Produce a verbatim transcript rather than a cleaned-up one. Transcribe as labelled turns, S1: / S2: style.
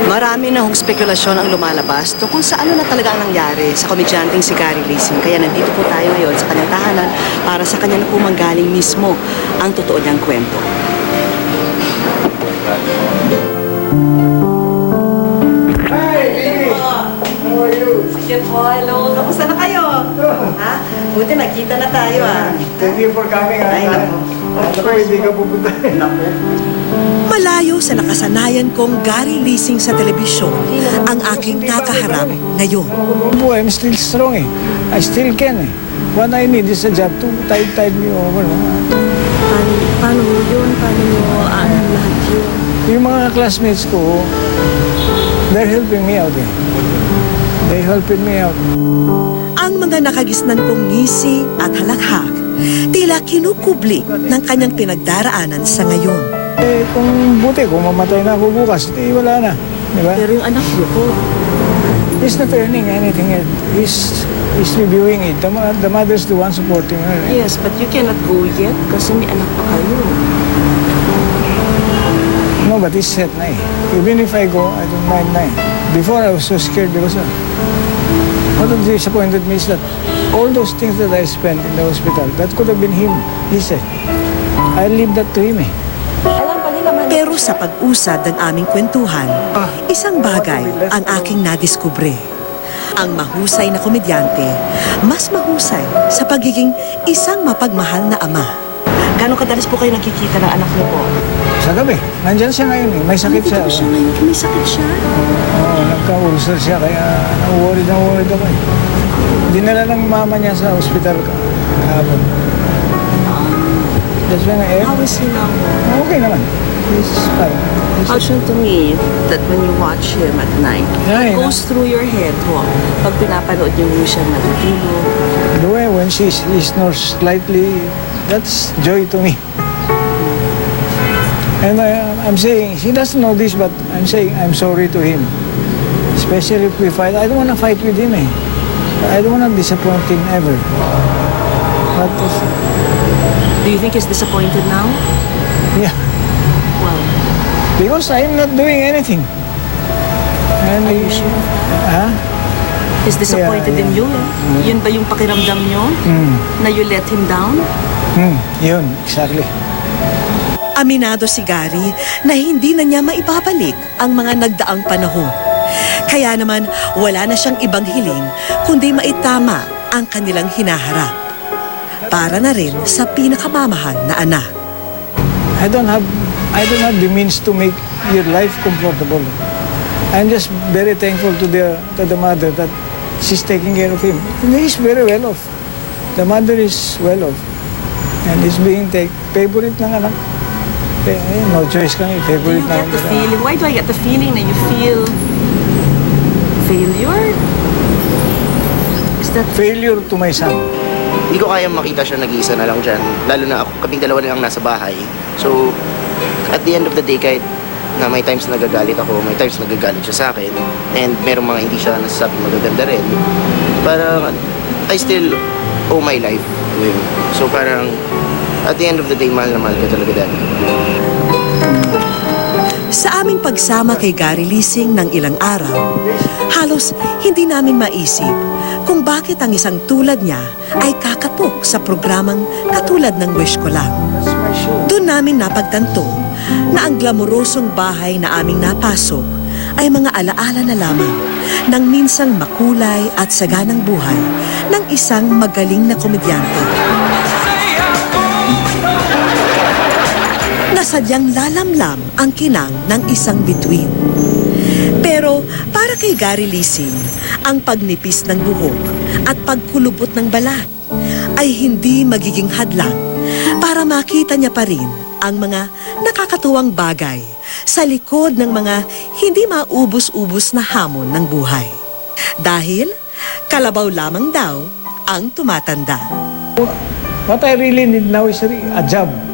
S1: Marami na hong spekulasyon ang lumalabas tungkol sa ano na talaga ang nangyari sa komedyanteng si Gary Lacing. Kaya nandito po tayo ngayon sa kanyang tahanan para sa kanya na po manggaling mismo ang totoo niyang kwento.
S2: Hi, baby! How are you?
S1: Sige po, hello. Kamusta na kayo? Ha? Buti nakita na tayo ah.
S2: Thank you for coming.
S1: Ay, naku.
S2: Ako, hindi ka pupunta. Naku.
S3: Malayo sa nakasanayan kong Gary Lacing sa telebisyon ang aking nakaharap ngayon.
S2: Oh, I'm still strong eh. I still can eh. What I need is a job to tide-tide me over.
S4: Paano, paano mo yun? Paano mo ano lahat yun?
S2: Yung mga classmates ko, they're helping me out eh. They're helping me out.
S3: Ang mga nakagisnan kong ngisi at halakhak, tila kinukubli ng kanyang pinagdaraanan sa ngayon.
S2: Eh, kung buti, kung mamatay na ako bukas, di wala na. Di ba?
S4: Pero yung anak niyo po,
S2: He's not earning anything else. He's, he's reviewing it. The, mo- the mother's the one supporting her. Eh.
S4: yes, but you cannot go yet kasi may anak pa kayo.
S2: No, but he's set na eh. Even if I go, I don't mind na eh. Before, I was so scared because of... What disappointed me is that all those things that I spent in the hospital, that could have been him. He said, I leave that to him eh.
S3: Pero sa pag-usad ng aming kwentuhan, isang bagay ang aking nadiskubre. Ang mahusay na komedyante, mas mahusay sa pagiging isang mapagmahal na ama.
S1: Gano'ng kadalas po kayo nakikita ng anak niyo po?
S2: Sa gabi, nandyan siya ngayon eh. May sakit siya.
S4: Ano siya ngayon? May sakit siya?
S2: Oo, nagka-ulcer siya kaya na-worried na worried ako eh. Dinala ng mama niya sa hospital ka kahapon. That's when I
S4: How is he now?
S2: Okay naman. He's fine. He's
S4: Caution to me that when you watch him at night,
S2: Yeah,
S4: it
S2: yeah.
S4: goes through your head po. Pag pinapanood niyo mo siya natutulog.
S2: The way when she, he snores slightly, that's joy to me. And I, I'm saying, he doesn't know this, but I'm saying I'm sorry to him. Especially if we fight. I don't want to fight with him eh. I don't want to disappoint him ever. But, uh,
S4: Do you think he's disappointed now?
S2: yeah,
S4: Well,
S2: because I'm not doing anything. And
S4: are you sure?
S2: Huh?
S4: He's disappointed
S2: Yeah,
S4: in
S2: yeah.
S4: you. eh. Yun ba yung pakiramdam niyo?
S2: Mm.
S4: Na you let him down?
S2: Hmm, yun, exactly.
S3: Aminado si Gary na hindi na niya maibabalik ang mga nagdaang panahon. Kaya naman wala na siyang ibang hiling kundi maitama ang kanilang hinaharap. Para na rin sa pinakamamahal na anak.
S2: I don't have I don't have the means to make your life comfortable. I'm just very thankful to the to the mother that she's taking care of him. And he's very well off. The mother is well off. And he's being take favorite ng anak. Eh, eh, no choice kang
S4: Do
S2: i-favorite
S4: you
S2: ng
S4: get the
S2: anak.
S4: feeling? Why do I get the feeling that you feel failure? Is that
S2: Failure to my son.
S5: Hindi ko kayang makita siya nag-iisa na lang dyan. Lalo na ako, kaming dalawa na lang nasa bahay. So, at the end of the day, kahit na may times nagagalit ako, may times nagagalit siya sa akin, and merong mga hindi siya nasasabi magaganda rin, parang I still owe my life to him. So parang, at the end of the day, mahal na mahal ko talaga dad.
S3: Sa aming pagsama kay Gary Lacing ng ilang araw, halos hindi namin maisip kung bakit ang isang tulad niya ay kakapok sa programang katulad ng Wish Ko Lang.
S2: That's my shoe.
S3: Doon namin napagtanto na ang glamorosong bahay na aming napasok ay mga alaala na lamang ng minsang makulay at saganang buhay ng isang magaling na komedyante. Nasadyang lalamlam ang kinang ng isang bituin. Pero para kay Gary Lacing, ang pagnipis ng buhok at pagkulubot ng balat ay hindi magiging hadlang para makita niya pa rin ang mga nakakatuwang bagay sa likod ng mga hindi maubos-ubos na hamon ng buhay. Dahil kalabaw lamang daw ang tumatanda.
S2: What I really need now is a a job.